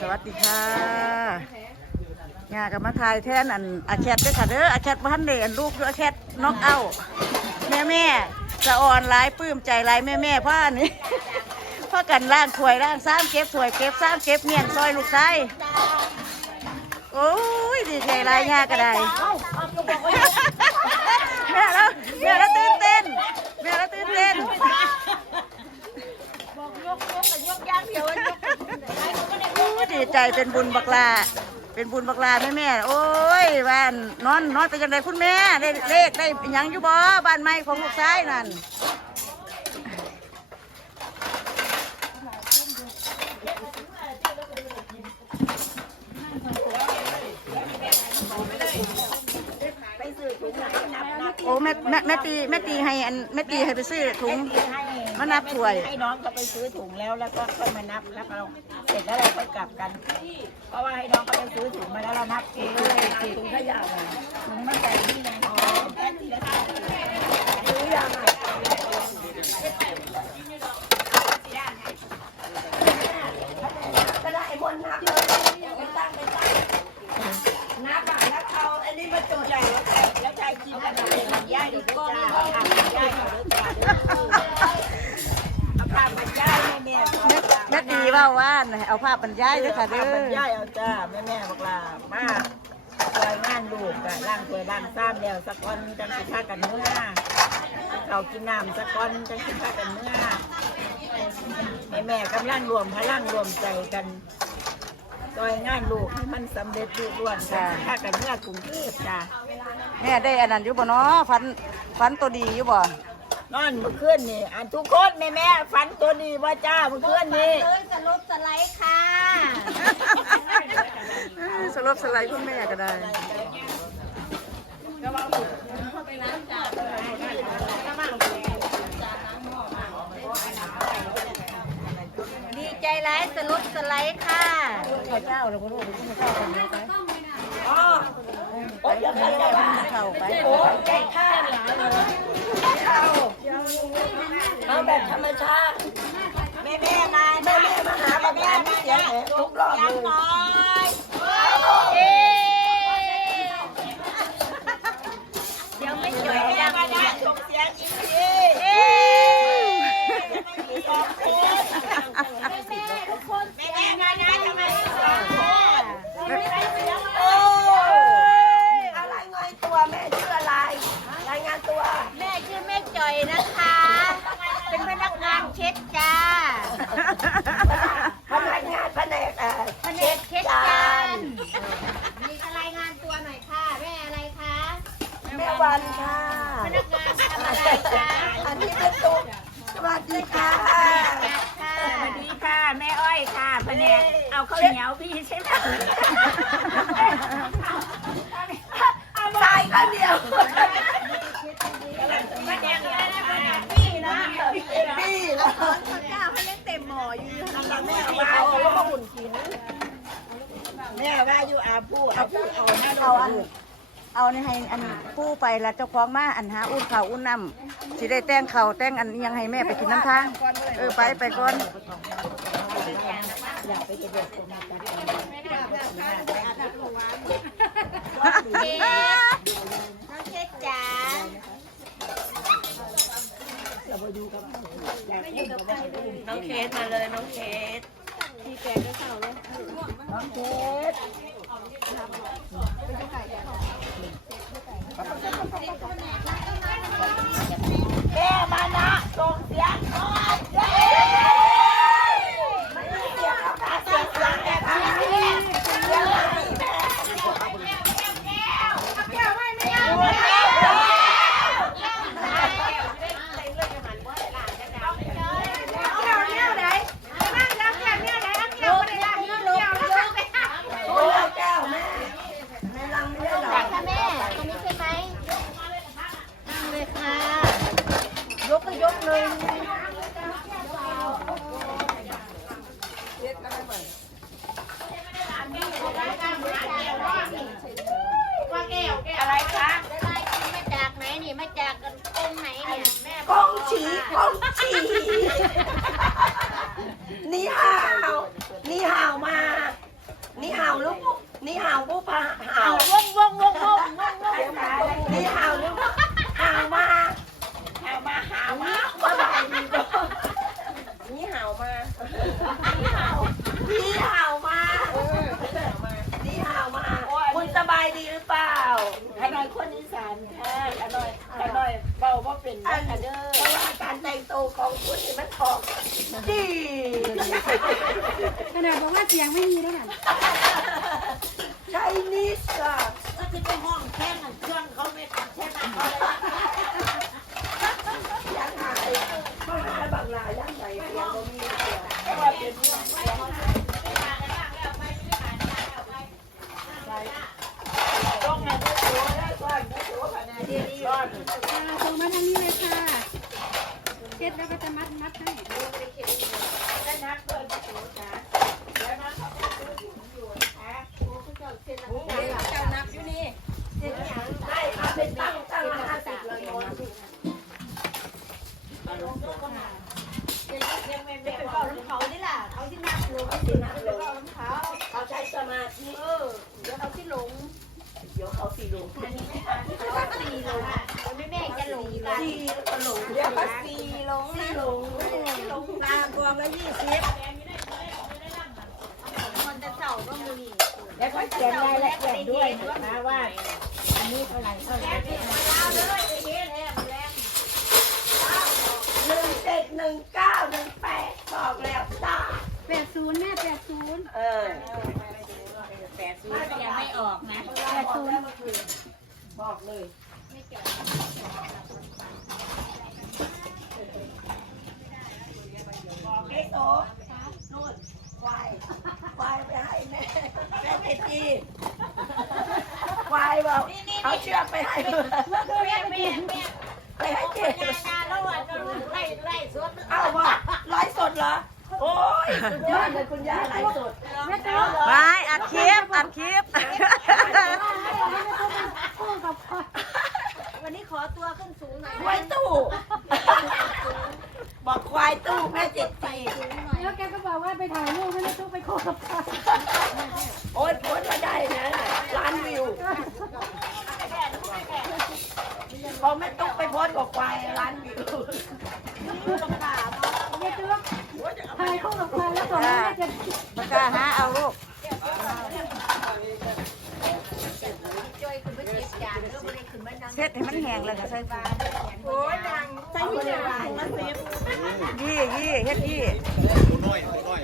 สวัสดีค่ะงากับมาทายแทนอันอาแคทด้วยค่ะเด้ออาแคทบ้านเดนลูกด้วยอาแคทน็อกเอาแม่แม่จะอ่อนร้ายปลื้มใจร้ายแม่แม่พ่อนี่พ่อกันล่างถวยล่างซ้ำเก็บถวยเก็บซ้ำเก็บเมียนซอยลูกชายโอ้ยดีใจร้ายงาก็ได้แม่แล้วแม่แล้วตื่นเต้นแม่แล้วตื่นเต้นโอ้ยดียว ใจเป็นบุญบักลา เป็นบุญบักลาแม่แม่โอ้ยบ้านนอนนอนไปจังไดคุณแม่ได้เลขได้หยังอยู่บ่บ้านใหม่ของลูกชายนั่นโอ้แม่แม่แม่ตีแม่ตีให้อันแม่ตีให้ไปซื้อถุง มานับถ้วย ให้น้องเขาไปซื้อถุงแล้วแล้วก็ค่อยมานับแล้วเราเสร็จแล้วเราค่อยกลับกัน เพราะว่าให้น้องเขาไปซื้อถุงมาแล้วเรานับเองเลยถุงขยะมาถุงมาใส่นี่ไงอ๋อแค่ทีละถุงซื้อยาใหม่ก็ได้บนนับเลยไปตั้งไปตั้งนับอะนับเอาอันนี้มาจุดใหญ่แล้วใส่แล้วใช้กินกันเลยย่าดีกว่าย่าดีกว่าเอาผ้ามาย่ายให้แม่ แม่ตีว่าว่าน เอาผ้าบรรยายด้วยค่ะเด้ผ้ามาอย่ายเอาจ้าแม่แม่บอกลามาซอยงานลูกกะล่างถ้วยล่างซ้ำแล้วสักก้อนจังสิค่ากันเมื่อเขากินน้ำสักก้อนจังสิค่ากันเมื่อแม่แม่กำลังรวมพลังรวมใจกันซอยงานลูกให้มันสำเร็จลุล่วงจังสิค่ากันเมื่อกรุงเทพจ้า แม่ได้อันนั้นอยู่บ่เนาะฟันฟันตัวดีอยู่บ่ นอนเมื่อคืนนี่อันทุกคนแม่แม่ฝันตัวดีว่าจ้าเมื่อคืนนี่เลยสรุปสไลด์ค่ะสลบสไลด์คุณแม่ก็ได้ดีใจไลฟ์สรุปสไลด์ค่ะข้าวเจ้าแล้วก็ลูกข้าวกันไปอ๋อโอ้ยอย่า เข้าใจว่าข้าวไปโอ้ยใจข้าเอาแบบธรรมชาติแม่แม่มาแม่แม่มาหาแบบงานที่เสียงทุกรอบเลย น้อยเอ๊เดี๋ยวไม่จ่อย แม่ ยัง มาได้ส่งเสียงยิ้มดี เอ๊ สองคน ทุกคน แม่แม่มาได้ทำไมสองคน โอ้ อะไรเงยตัวแม่ชื่ออะไร รายงานตัว แม่ชื่อแม่จ่อยนะคะ เป็นพนักงานเช็ดจ้า พนักงานแผนกเอ่อ แผนกเช็ดจานมีรายงานตัวหน่อยค่ะ แม่อะไรคะ แม่วันค่ะ พนักงานทำ อันนี้แม่ตุ๊กสวัสดีค่ะสวัสดีค่ะ แม่อ้อยค่ะแผนกเอาข้าวเหนียวพี่ใช่ไหมใส่ข้าวเหนียวแผนกอะไรนะแผนกพี่นะพี่นะข้าวเขายังเต็มหม้ออยู่แม่ว่าเอาแล้วมาหุ่นกินแม่ว่าอยู่อาผู้อาผู้เอาหน้าเอาอัน เอานี่ให้อันผู้ไปแล้วเจ้าของมาอันหาอุ่นข่าวอุ่นน้ำสิได้แต่งข่าวแต่งอันยังให้แม่ไปกินน้ำทางเออไปไปก่อน องจีนี่ห่าวนี่ห่าวมา นี่ห่าวลูกนี่ห่าวผู้พาห่าววงวงวงวงวงวงนี่ห่าวลูกห่าวมาห่าวมาห่าวมาบ๊ายบายนี่ห่าวมานี่ห่าวนี่ห่าวมานี่ห่าวมาคุณสบายดีหรือเปล่าอร่อยคนอีสานค่ะอร่อยอร่อย ว่าเป็นอันเด้เด้อเพราะว่าการแต่งตัวของคุณนี่มันออกดีขนาดบอกว่าเสียงไม่มีแล้วน่ะใช่นิสอะก็จะไปห้องแค่นั้นเครื่องเขาไม่ตัดแค่นั้นเขายังหายเข้าหาบางรายยังไหนเสียงบ่มีเสียงเพราะว่าเป็นเรื่องต้องงานได้ตัวได้ก่อนได้ตัวภายในที่นี่ก่อน มาทางนี้เลยค่ะเช็ดแล้วก็จะมัดมัดให้ ได้นักเกินตัวนะแล้วนักเขาก็ซื้ออยู่นะคะเจ้านับอยู่นี่ได้เอาไปตั้งตั้งละห้าสิบเลยโยน เป็นเบาของเขานี่ล่ะเขาที่นับลง สินับเลยเขาใช้สมาธิ เออเดี๋ยวเขาที่หลง เดี๋ยวเขาสีลง เขาสี่หลงแม่แม่จะ หลงกันสีก็ลงเดี๋ยวเขาสีลงสีลงหลงตาบวมแล้วยี่สิบคนจะเจ้าก็มีแล้วก็เขียนรายละเอียดด้วยนะคะว่าอันนี้เท่าไหร่เท่าไหร่เอาเลยไปเฮ็ดแรงแรงหนึ่งเจ็ดหนึ่งเก้าหนึ่งแปดบอกแล้วจ้าแปดศูนย์แม่แปดศูนย์เออแปดศูนย์ยังไม่ออกนะแปดศูนย์บอกเลย บอกให้โตนู่นควายควายไปให้แม่แม่ไปตีควายบอกเขาเชือกไปให้แม่แม่แม่ไปให้เจ็บงานงานแล้วอะจะไล่ไล่สดเอาว่าไลฟ์สดเหรอโอ้ยสุดยอดเลยคุณย่าไลฟ์สดแม่ตัวไปอัดคลิปอัดคลิปคู่กับพ่อ วันนี้ขอตัวขึ้นสูงหน่อยควายตู้ บอกควายตู้แม่เจ็ดปีแล้วแกก็บอกว่าไปถ่ายรูปไม่ได้ต้องไปคู่กับพ่อโอ้ยโพสต์มาได้นะล้านวิวพอแม่ตุ๊กไปโพสต์บอกควายล้านวิวแม่ตัวถ่ายคู่กับพ่อแล้วส่งให้แม่จะมากล้าหาเอาลูก เช็ดให้มันแห้งเลยค่ะใส่ฟ้าโอ้ยดังใส่ที่ไหนมาเสียบยี่ยี่เฮ็ดยี่น้อยน้อย